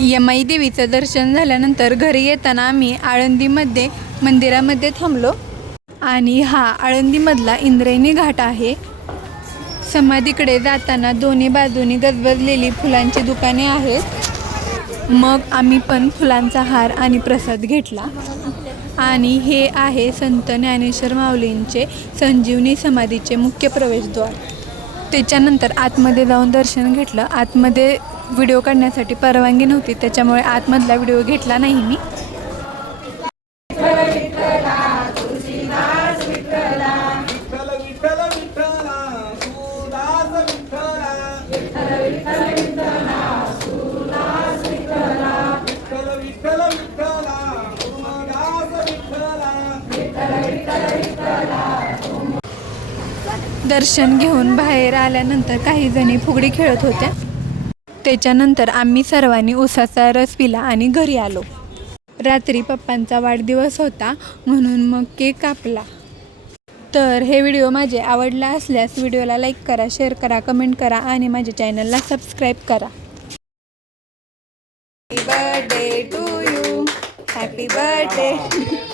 यमाई देवीचं दर्शन झाल्यानंतर घरी येताना आम्ही आळंदीमध्ये मंदिरामध्ये थांबलो आणि हा आळंदीमधला इंद्रायणी घाट आहे. समाधीकडे जाताना दोन्ही बाजूनी गजबजलेली फुलांची दुकाने आहेत. मग आम्ही पण फुलांचा हार आणि प्रसाद घेतला. आणि हे आहे संत ज्ञानेश्वर माऊलींचे संजीवनी समाधीचे मुख्य प्रवेशद्वार. त्याच्यानंतर आतमध्ये जाऊन दर्शन घेतलं. आतमध्ये व्हिडिओ काढण्यासाठी परवानगी नव्हती, त्याच्यामुळे आतमधला व्हिडिओ घेतला नाही मी. दर्शन घेऊन बाहेर आल्यानंतर काही जणी फुगडी खेळत होत्या. त्याच्यानंतर आम्ही सर्वांनी उसाचा रस पिला आणि घरी आलो. रात्री पप्पांचा वाढदिवस होता म्हणून मग केक कापला. तर हे व्हिडिओ माझे आवडला असल्यास व्हिडिओला लाईक करा, शेअर करा, कमेंट करा आणि माझ्या चॅनलला सबस्क्राईब करा. Happy birthday to you. Happy birthday.